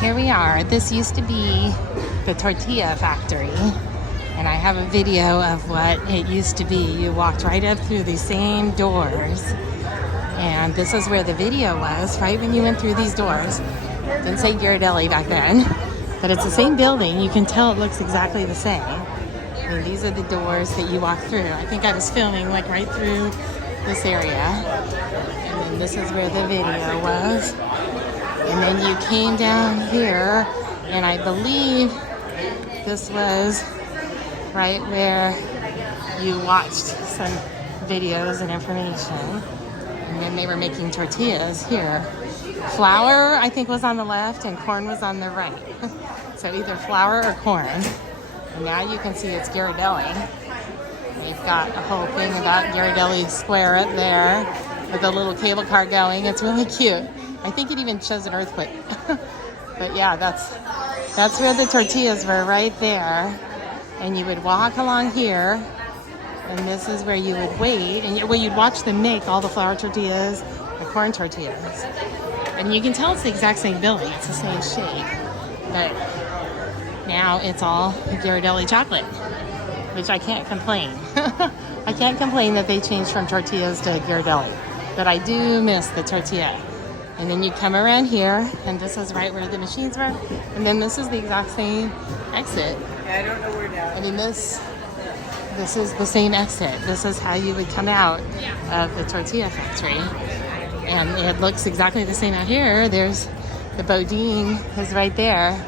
Here we are. This used to be the Tortilla Factory, and I have a video of what it used to be. You walked right up through these same doors, and this is where the video was, right when you went through these doors. Didn't say Ghirardelli back then, but it's the same building. You can tell it looks exactly the same. And these are the doors that you walk through. I think I was filming like right through this area, and then this is where the video was. And then you came down here, and I believe this was right where you watched some videos and information. And then they were making tortillas here. Flour, I think, was on the left, and corn was on the right. So either flour or corn. And now you can see it's Ghirardelli. They've got a whole thing about Ghirardelli Square up there with a little cable car going. It's really cute. I think it even shows an earthquake. But yeah, that's where the tortillas were, right there. And you would walk along here, and this is where you would wait, and you'd watch them make all the flour tortillas, the corn tortillas. And you can tell it's the exact same building. It's the same shape. But now it's all Ghirardelli Chocolate, which I can't complain. I can't complain that they changed from tortillas to Ghirardelli. But I do miss the tortilla. And then you come around here, and this is right where the machines were. And then this is the exact same exit. I don't know where now. I mean, this is the same exit. This is how you would come out of the Tortilla Factory. And it looks exactly the same out here. There's the Bodine is right there.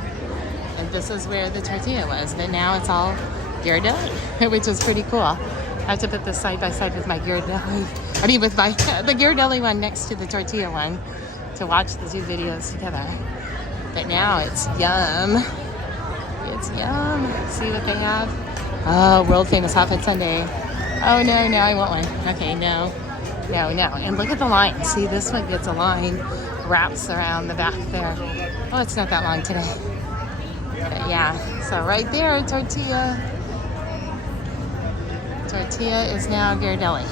And this is where the tortilla was. But now it's all Ghirardelli, which is pretty cool. I have to put this side by side with my Ghirardelli. I mean, with the Ghirardelli one next to the tortilla one, to watch the two videos together. But now it's yum. It's yum. See what they have? Oh, world famous hot fudge sundae. Oh, no, I want one. Okay, no. And look at the line. See, this one gets a line, wraps around the back there. Oh, it's not that long today. But yeah, so right there, tortilla. Tortilla is now Ghirardelli.